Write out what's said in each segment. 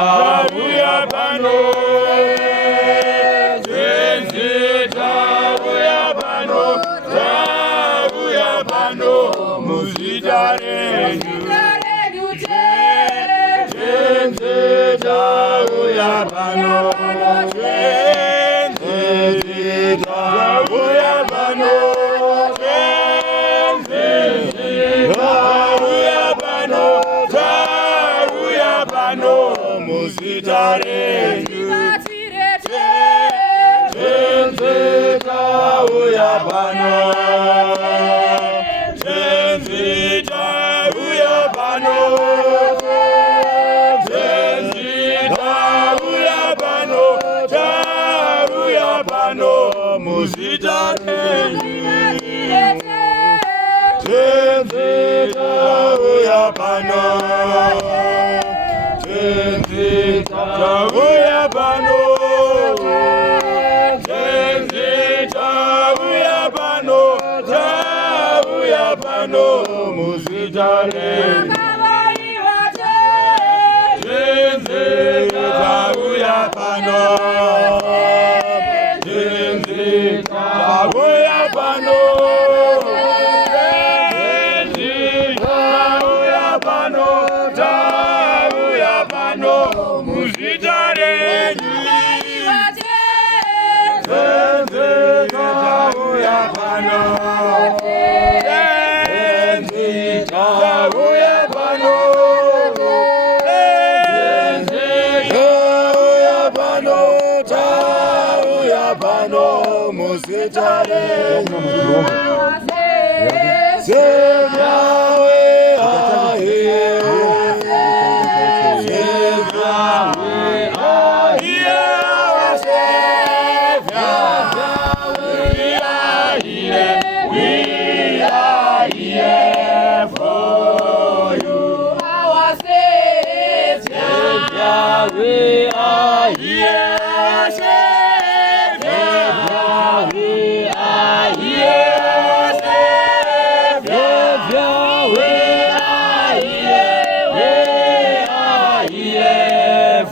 Tabuya bano, Zenzi tabuya bano, tabuya bano, muzidare Zenzi tabuya bano, Zenzi tabuya bano, Zenzi tabuya bano, tabuya bano, muzidare Zenzi tabuya bano, Zenzi tabuya bano, Zenzi tabuya bano, tabuya bano, muzidare Zenzi tabuya bano, Zenzi tabuya bano, Zenzi tabuya bano, tabuya bano, muzidare Zenzi tabuya bano, Zenzi tabuya bano, Zenzi tabuya bano, tabuya bano, muzidare Zenzi tabuya bano, Zenzi tabuya bano, Zenzi tabuya bano, tabuya bano, muzidare We are here for you, our Savior. We are here, Savior. We are here, Savior. We are here. We are here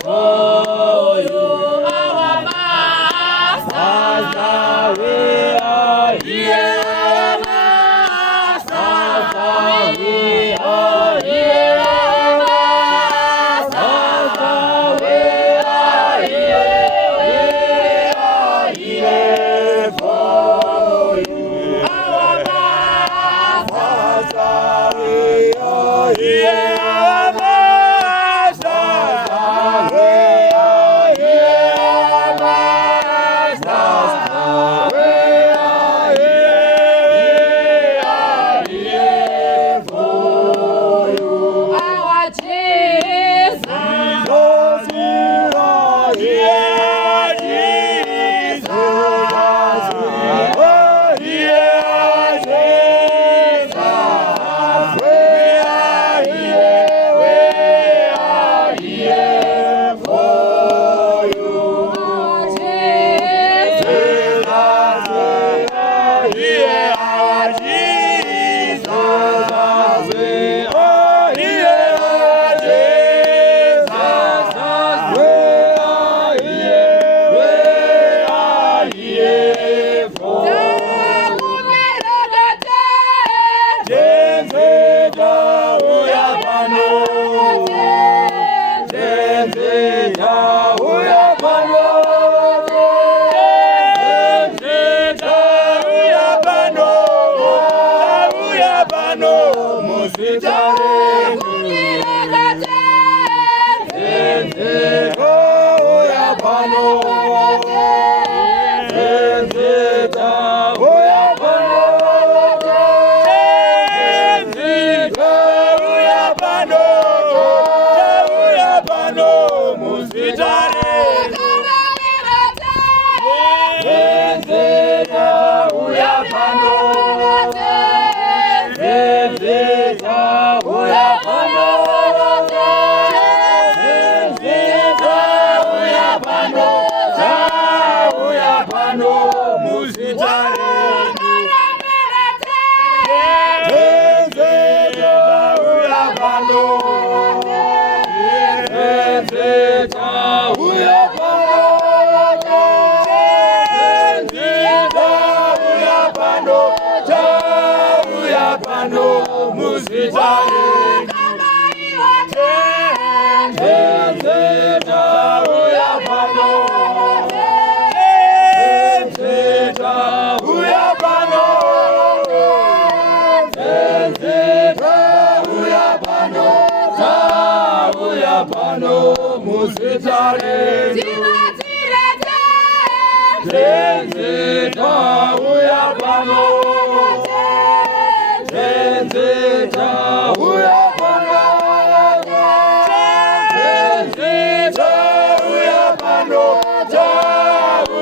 musitare Tenzeta uya pano Tenzeta uya pano Tenzeta uya pano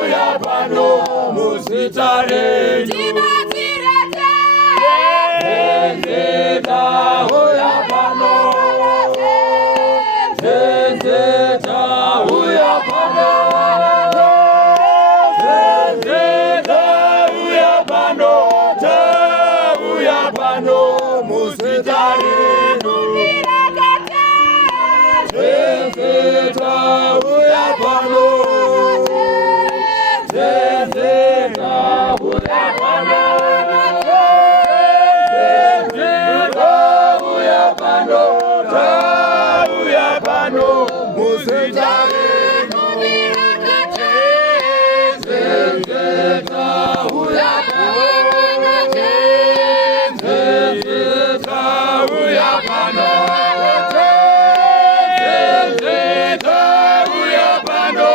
uya pano musitare Tenzeta uya pano Tenzeta uya pano Tenzeta uya pano uya pano musitare Tenzeta uya pano Tenzeta uya pano Tenzeta uya pano uya pano musitare Tenzeta uya pano Tenzeta uya pano Tenzeta uya pano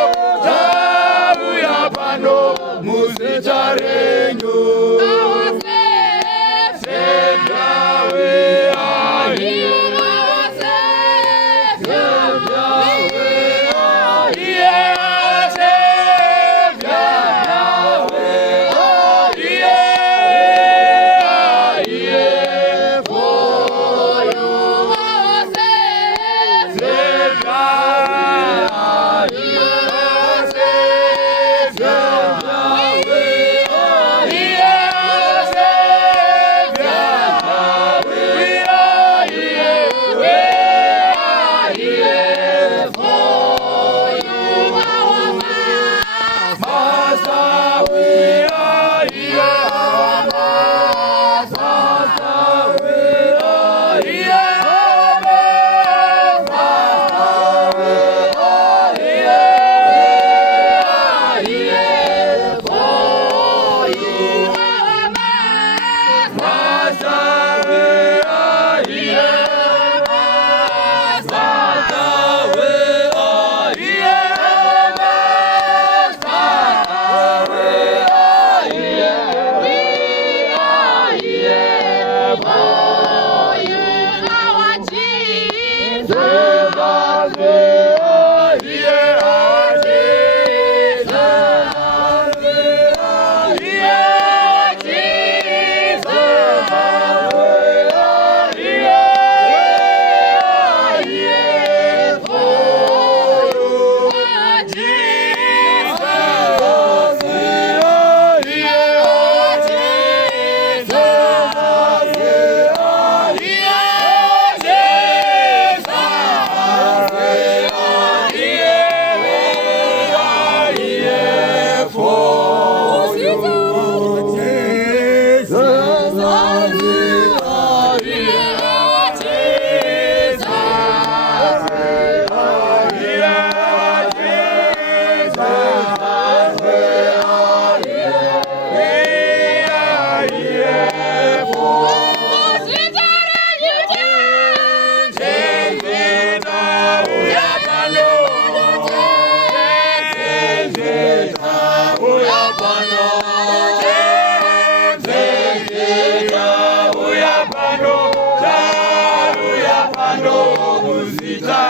uya pano musitare Musitare